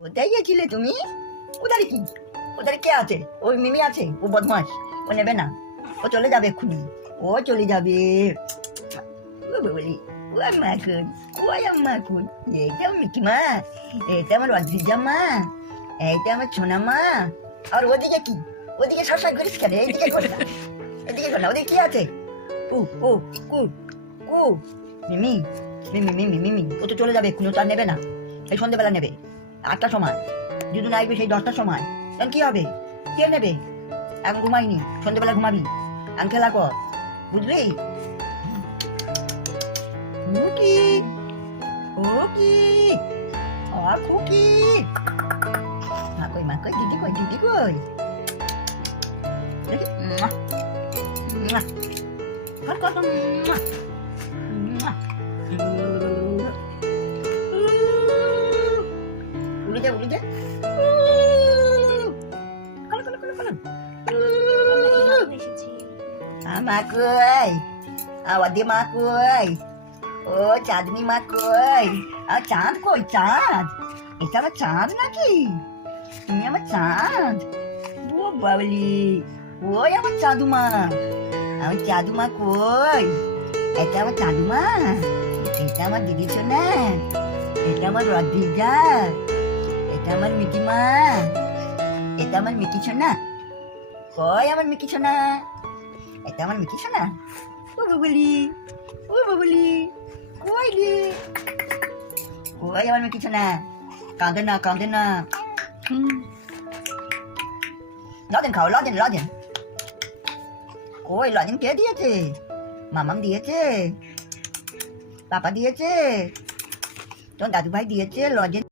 কোথায় গেছিলে তুমি? ওদারে কি? ওদারে কে আছে? ওই মিমি আছে, ও বদমাস, ও নেবে না, ও চলে যাবে এক্ষুনি, ও চলে যাবে। ও বলি, ও আম্মা কুন, ওই আম্মা কুন, এইটা মিকি মা, এটা আমার অদ্রিজা মা, এইটা আমার সোনা মা। আর ওদিকে কি? ওদিকে সবসময় ঘুরিস কেন? এইদিকে কর না, এদিকে কর না, ওদিকে কি আছে? ও ও কু কু মিমি, মিমি মিমি মিমি, ও তো চলে যাবে এক্ষুনি, ও তো আর নেবে না, এই সন্ধ্যেবেলা নেবে 8টার সময়, যদি না আসবে সেই 10টার সময়, তখন কি হবে? কে নেবে? এখন ঘুমাইনি, সন্ধ্যেবেলা ঘুমাবি, এখন খেলা কর, বুঝলি? খুকি, খুকি, খুকি, মা কই, দিদি কই, দিদি কই? দেখি, কর কর কর, উড়ে যা, উড়ে যা, মা কই, ওদি মা কই, ও চাঁদনি মা কই, আর চাঁদ কই? চাঁদ, এটা আমার চাঁদ নাকি? তুমি আমার চাঁদ? ও বাবলি, ওই আমার চাঁদুমা, আমার চাঁদুমা কই? এটা আমার চাঁদুমা, এটা আমার দিদি সোনা, এটা আমার রদ্রিজা, এটা আমার মিকি মা, এটা আমার মিকি সোনা, কই আমার মিকি সোনা? এটা আমার মিকি সোনা? ও বাবলি, ও বাবলি, কই রে? কই আমার মিকি সোনা? কাঁদে না, কাঁদে না। লজেন খাও, লজেন, লজেন। কই লজেন কে দিয়েছে? মামাম দিয়েছে, পাপা দিয়েছে, তোর দাদু ভাই দিয়েছে লজেন।